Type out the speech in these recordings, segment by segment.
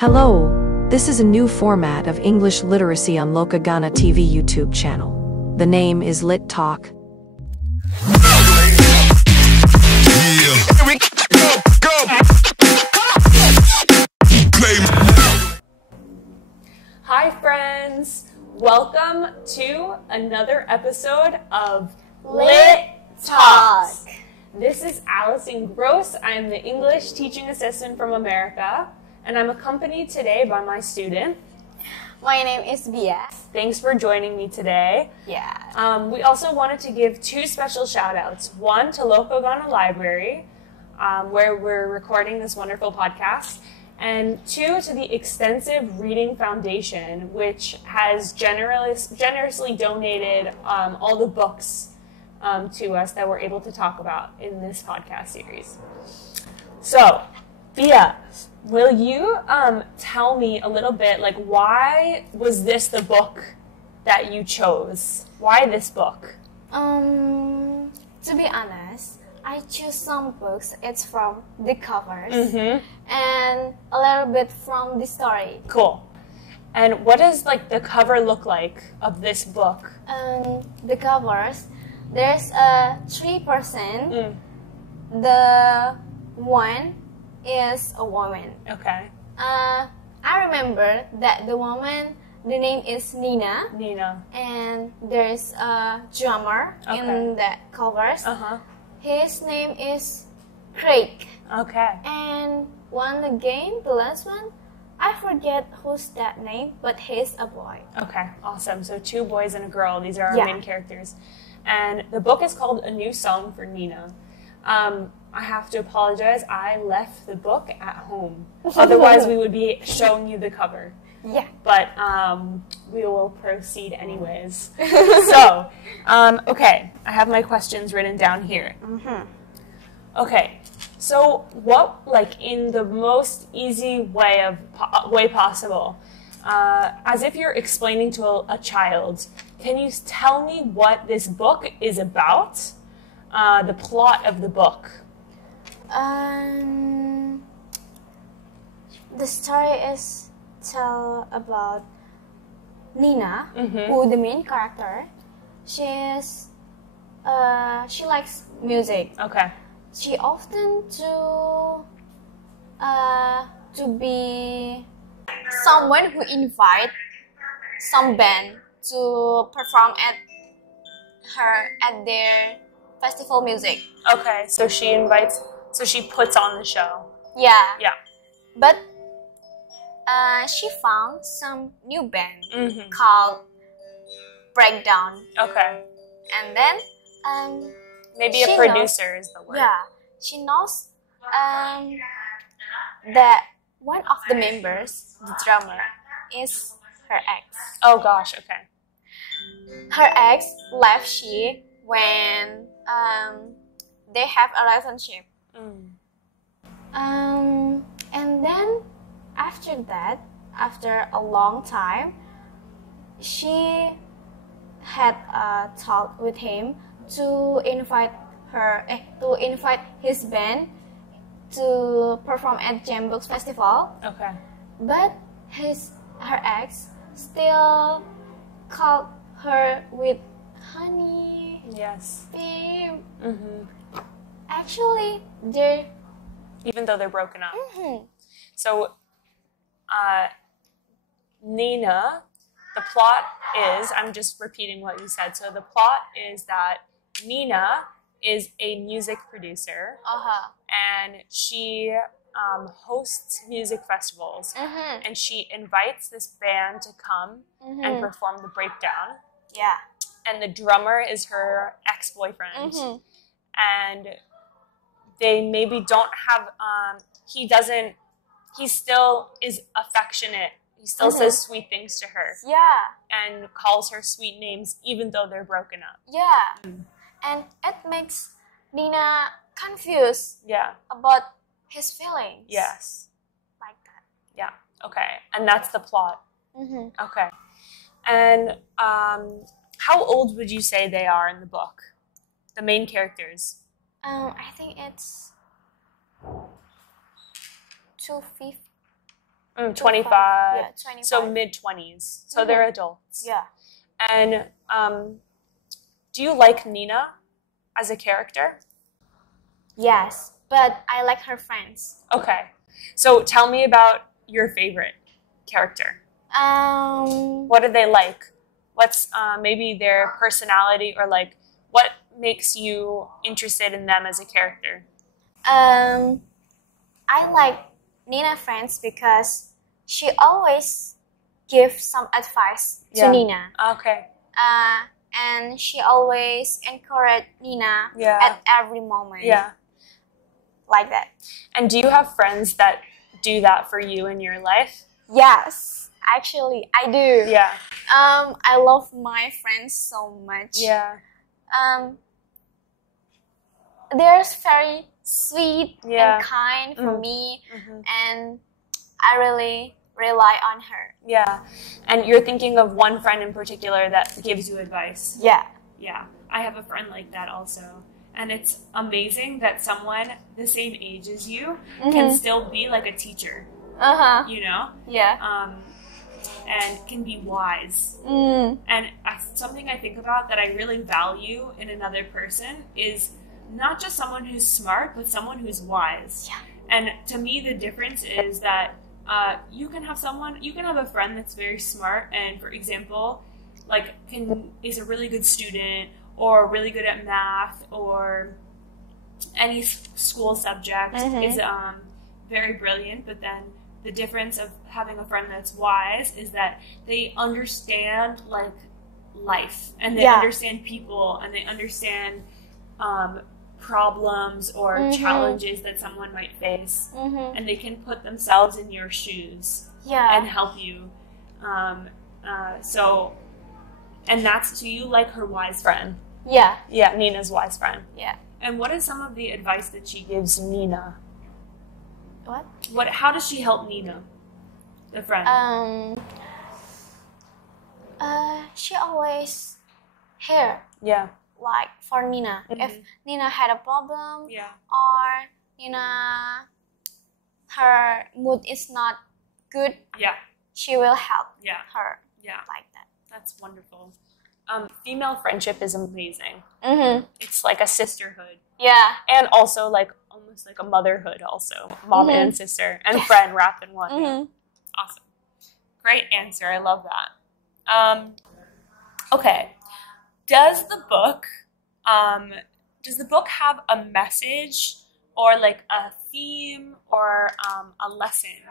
Hello, this is a new format of English literacy on Loka Ghana TV YouTube channel. The name is Lit Talk. Hi friends, welcome to another episode of Lit Talk. This is Allison Gross. I am the English teaching assistant from America, and I'm accompanied today by my student. My name is Bia. Thanks for joining me today. Yeah. We also wanted to give two special shout outs. One to Loka Ghana Library, where we're recording this wonderful podcast. And two, to the Extensive Reading Foundation, which has generously donated all the books to us that we're able to talk about in this podcast series. So, Fia, will you tell me a little bit, like, why was this the book that you chose? Why this book? To be honest, I choose some books. It's from the covers and a little bit from the story. Cool. And what does the cover look like of this book? The covers, there's a 3%. The one is a woman. Okay. I remember that the woman, the name is Nina. Nina. And there's a drummer in the covers. His name is Craig. Okay. And one again, the last one, I forget who's that name, but he's a boy. Okay, awesome. So two boys and a girl. These are our main characters. And the book is called A New Song for Nina. I have to apologize. I left the book at home. Otherwise, we would be showing you the cover. Yeah. But we will proceed anyways. So, okay. I have my questions written down here. Okay. So, what, in the most easy way possible, as if you're explaining to a child, can you tell me what this book is about? The plot of the book. The story is tell about Nina, who the main character. She likes music. Okay. She often to be someone who invite some band to perform at their festival music. Okay, so she puts on the show. Yeah. Yeah. But she found some new band called Breakdown. Okay. And then maybe a producer is the word. Yeah. She knows that one of the members, the drummer, is her ex. Oh gosh, okay. Her ex left she when they have a relationship. And then after that, after a long time, she had a talk with him to invite his band to perform at Jambox Festival. Okay. But her ex still called her with honey. Yes. Babe. Actually, even though they're broken up. So, Nina, the plot is, I'm just repeating what you said. So the plot is that Nina is a music producer, and she hosts music festivals, and she invites this band to come and perform the breakdown. Yeah. And the drummer is her ex-boyfriend, and they maybe don't have, he still is affectionate. He still says sweet things to her. Yeah. And calls her sweet names even though they're broken up. Yeah. And it makes Nina confused about his feelings. Yes. Like that. Yeah. Okay. And that's the plot. Okay. And how old would you say they are in the book? The main characters. I think it's 250. 25. 25. Yeah, 25. So mid-20s. So they're adults. Yeah. And do you like Nina as a character? Yes, but I like her friends. Okay. So tell me about your favorite character. What do they like? What's maybe their personality, or like what makes you interested in them as a character? I like Nina friends because she always gives some advice to Nina. Okay. And she always encourage Nina at every moment. Yeah. Like that. And do you have friends that do that for you in your life? Yes, actually, I do. Yeah. I love my friends so much. Yeah. They're very sweet Yeah. and kind for me, and I really rely on her. Yeah. And you're thinking of one friend in particular that gives you advice. Yeah. Yeah. I have a friend like that also. And it's amazing that someone the same age as you can still be like a teacher. You know? Yeah. And can be wise. And something I think about that I really value in another person is not just someone who's smart, but someone who's wise. Yeah. And to me, the difference is that you can have a friend that's very smart and, for example, like is a really good student or really good at math or any school subject, is very brilliant, but then the difference of having a friend that's wise is that they understand like life, and they understand people, and they understand problems or challenges that someone might face, and they can put themselves in your shoes and help you. And do you like her wise friend? Yeah. Yeah, Nina's wise friend. Yeah. And what is some of the advice that she gives Nina? What? How does she help Nina, the friend? She always here. Yeah. Like for Nina, if Nina had a problem, Yeah. or Nina, her mood is not good, Yeah. she will help Yeah. her. Yeah. Like that. That's wonderful. Female friendship is amazing. Mm-hmm. It's like a sisterhood. Yeah. And also like almost like a motherhood also. Mom and sister and friend wrapped in one. Yeah. Awesome. Great answer. I love that. Okay. Does the book have a message or like a theme or a lesson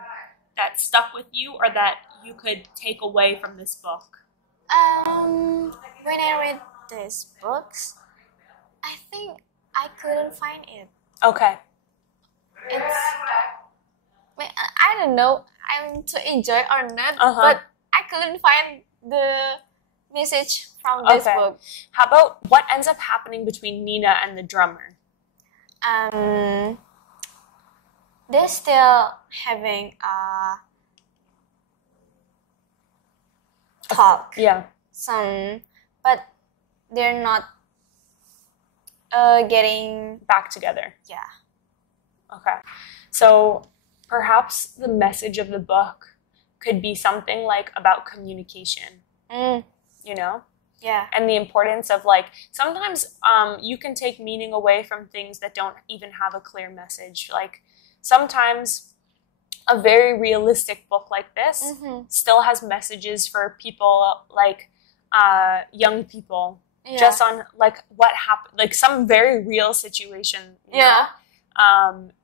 that stuck with you or that you could take away from this book? When I read these books, I think I couldn't find it. Okay. I don't know I'm to enjoy or not, but I couldn't find the message from this book. How about what ends up happening between Nina and the drummer? They're still having a talk. Yeah. But they're not getting back together. Yeah. Okay. So perhaps the message of the book could be something like about communication. You know? Yeah. And the importance of like, sometimes you can take meaning away from things that don't even have a clear message. Like sometimes a very realistic book like this still has messages for people like young people, just on like what happened, like some very real situation. You know?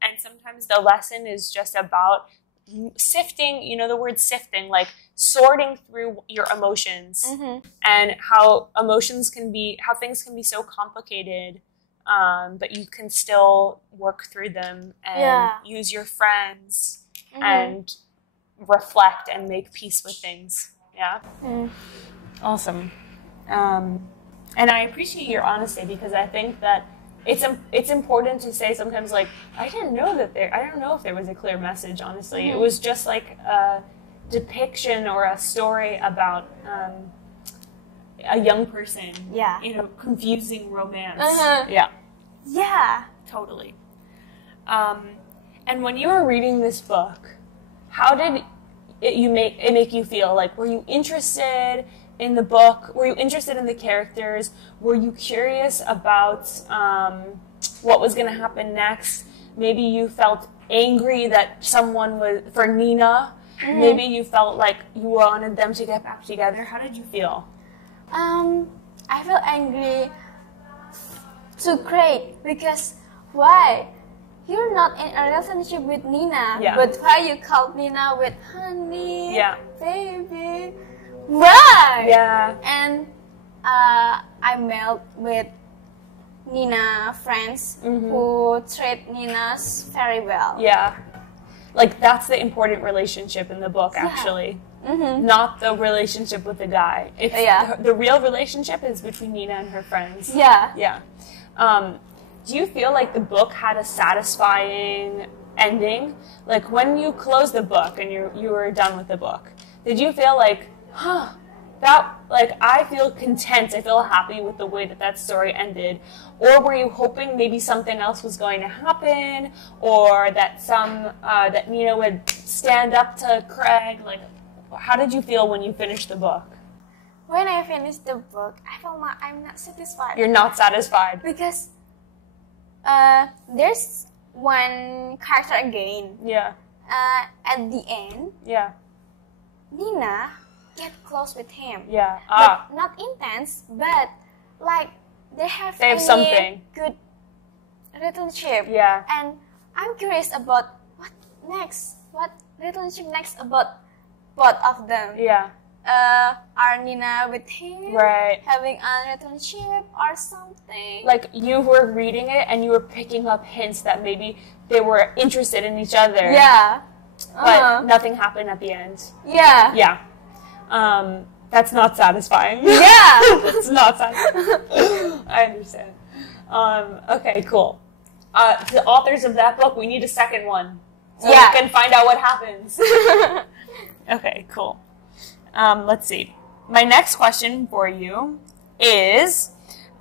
And sometimes the lesson is just about sifting, you know, the word sifting, like sorting through your emotions and how things can be so complicated, but you can still work through them and use your friends and reflect and make peace with things. Yeah. Awesome. And I appreciate your honesty because I think that it's important to say sometimes like I don't know if there was a clear message, honestly. It was just like a depiction or a story about a young person in a confusing romance. Yeah, totally. And when you were reading this book, how did it make you feel? Like, were you interested in the book? Were you interested in the characters? Were you curious about what was going to happen next? Maybe you felt angry that someone was, for Nina, maybe you felt like you wanted them to get back together. How did you feel? I feel angry to Craig because why? You're not in a relationship with Nina, but why you call Nina with honey, baby? Why? Yeah. And I met with Nina friends who treat Nina's very well. Yeah. Like, that's the important relationship in the book, actually. Not the relationship with the guy. It's the real relationship is between Nina and her friends. Yeah. Yeah. Do you feel like the book had a satisfying ending? Like, when you closed the book and you were done with the book, did you feel like, I feel content, I feel happy with the way that story ended? Or were you hoping maybe something else was going to happen, or that that Nina would stand up to Craig? Like, how did you feel when you finished the book? When I finished the book, I'm not satisfied. You're not satisfied? Because there's one character again. Yeah. At the end, Nina get close with him. Yeah. But not intense, but like they have something good relationship. Yeah. And I'm curious about what next. What relationship next about both of them? Yeah. Are Nina with him? Right. Having a relationship or something? Like, you were reading it and you were picking up hints that maybe they were interested in each other. Yeah. But nothing happened at the end. Yeah. Yeah. That's not satisfying. Yeah. That's not satisfying. I understand. Okay, cool. The authors of that book, we need a second one. So we can find out what happens. Okay, cool. Let's see. My next question for you is,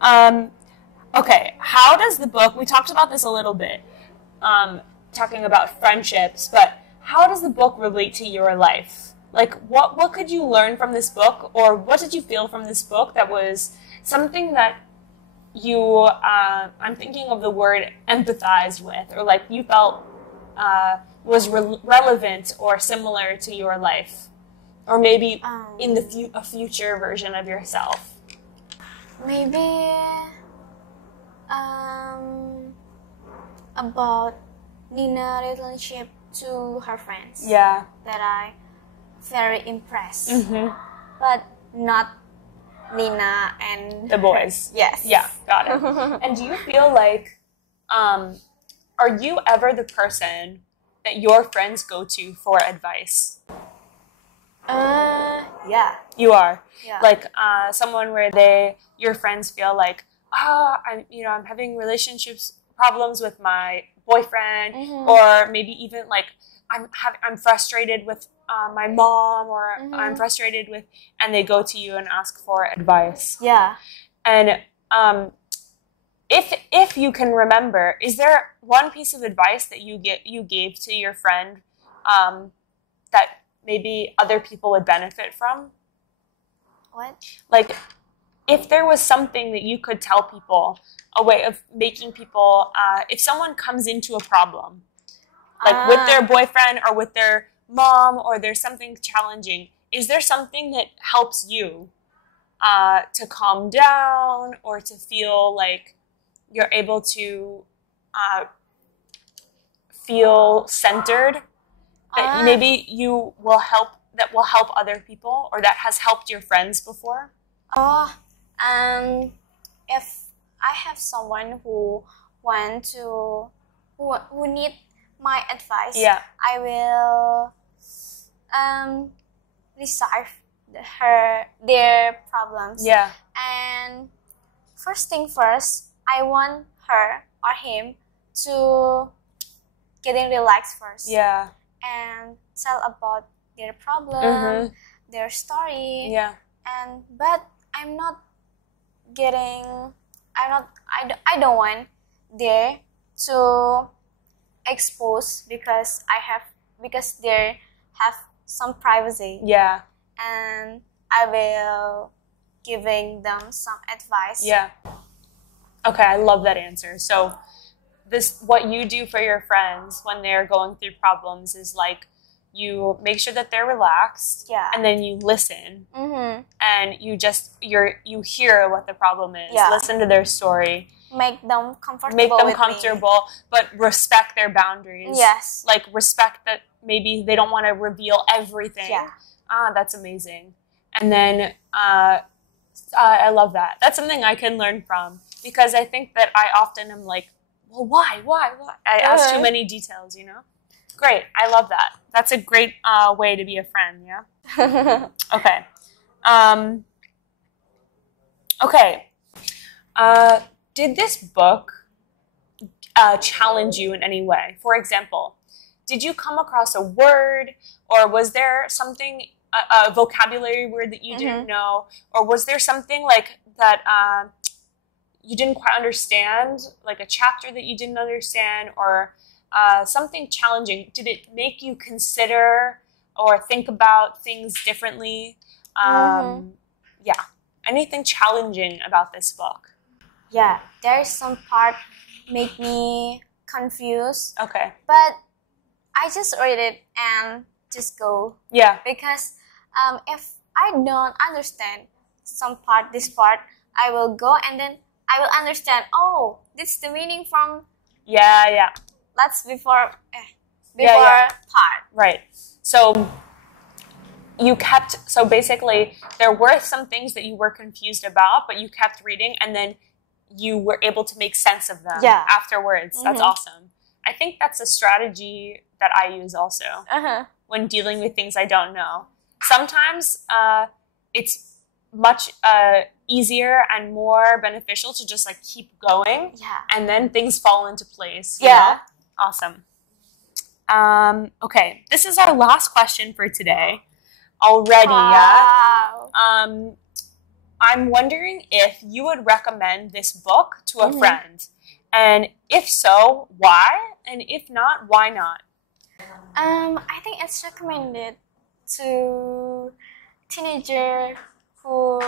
okay, how does the book, we talked about this a little bit, talking about friendships, but how does the book relate to your life? Like, what could you learn from this book, or what did you feel from this book that was something that you, I'm thinking of the word empathized with, or like you felt was relevant or similar to your life? Or maybe in a future version of yourself. Maybe about Nina relationship to her friends. Yeah. That I very impressed. But not Nina and the boys. Yes. Yeah, got it. And do you feel like, are you ever the person that your friends go to for advice? Yeah. You are. Yeah. Like, someone where your friends feel like, I'm having relationships problems with my boyfriend, or maybe even like I'm frustrated with my mom, or I'm frustrated with, and they go to you and ask for advice. Yeah. And if you can remember, is there one piece of advice that you gave to your friend that maybe other people would benefit from? What? Like, if there was something that you could tell people, a way of making people, if someone comes into a problem, like with their boyfriend or with their mom, or there's something challenging, is there something that helps you to calm down, or to feel like you're able to feel centered? That maybe you will help, that will help other people, or that has helped your friends before? If I have someone who who need my advice, I will resolve their problems. Yeah. And first thing first, I want her or him to getting relaxed first. Yeah. And tell about their problem, their story. Yeah. But I don't want there to expose because they have some privacy. Yeah. And I will giving them some advice. Yeah. Okay, I love that answer. So what you do for your friends when they're going through problems is like you make sure that they're relaxed, and then you listen, and you hear what the problem is, listen to their story, make them comfortable, but respect their boundaries. Yes, like respect that maybe they don't want to reveal everything. That's amazing. And then I love that. That's something I can learn from, because I think that I often am like, well, why? I ask too many details, you know? Great. I love that. That's a great way to be a friend, yeah? Okay. Okay. Did this book challenge you in any way? For example, did you come across a word, or was there something, a vocabulary word that you didn't know, or was there something like that you didn't quite understand, like a chapter that you didn't understand, or something challenging? Did it make you consider or think about things differently? Yeah. Anything challenging about this book? Yeah, there's some part make me confused. Okay. But I just read it and just go. Yeah. Because if I don't understand this part, I will go and then I will understand, oh, this is the meaning from before part. Right. So basically there were some things that you were confused about, but you kept reading, and then you were able to make sense of them afterwards. That's awesome. I think that's a strategy that I use also when dealing with things I don't know. Sometimes it's much easier and more beneficial to just like keep going, and then things fall into place. You know? Awesome. Okay, this is our last question for today already. Wow. I'm wondering if you would recommend this book to a friend, and if so, why? And if not, why not? I think it's recommended to teenager who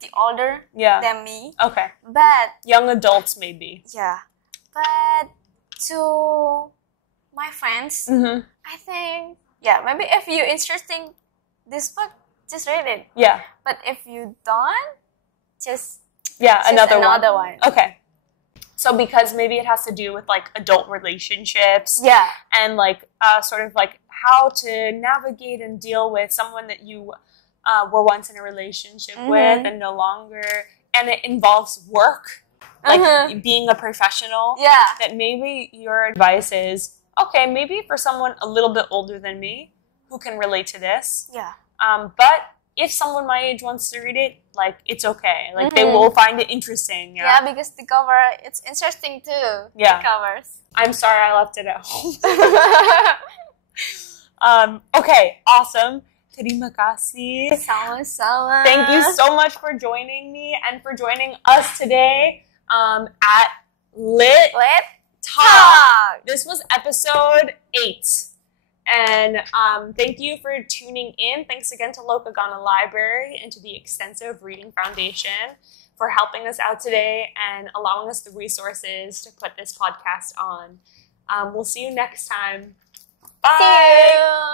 the older than me. Okay. But young adults maybe. Yeah. But to my friends, I think maybe if you're interested in this book, just read it. Yeah. But if you don't, just another one. Okay. So because maybe it has to do with like adult relationships. And like sort of like how to navigate and deal with someone that you were once in a relationship with and no longer, and it involves work, like being a professional. That maybe your advice is, okay, maybe for someone a little bit older than me who can relate to this. But if someone my age wants to read it, like, it's okay. Like, they will find it interesting. Yeah, because the cover, it's interesting too. Yeah. The covers. I'm sorry I left it at home. Okay, awesome. Terima kasih. Sama-sama. Thank you so much for joining me and for joining us today at Lit Talk. This was episode 8. And thank you for tuning in. Thanks again to Loka Library and to the Extensive Reading Foundation for helping us out today and allowing us the resources to put this podcast on. We'll see you next time. Bye. See you.